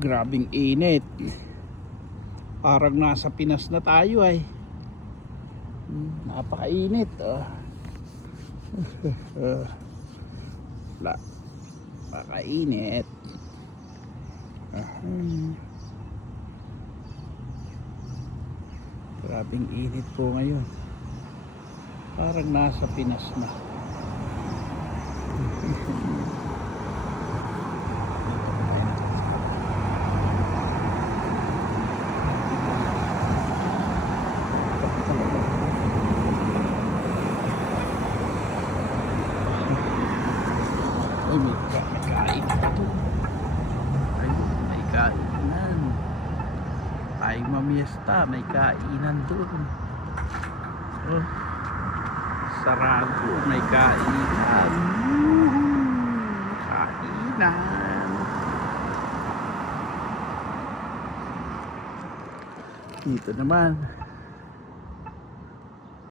Grabing init. Parang nasa Pinas na tayo ay. Napakainit. Napakainit. Grabing init po ngayon. Parang nasa Pinas na. Ay, may kain ito. Ay, may kainan. Ay, mamiesta, may kainan doon. Oh, Sarago, may kainan. Kainan. Dito naman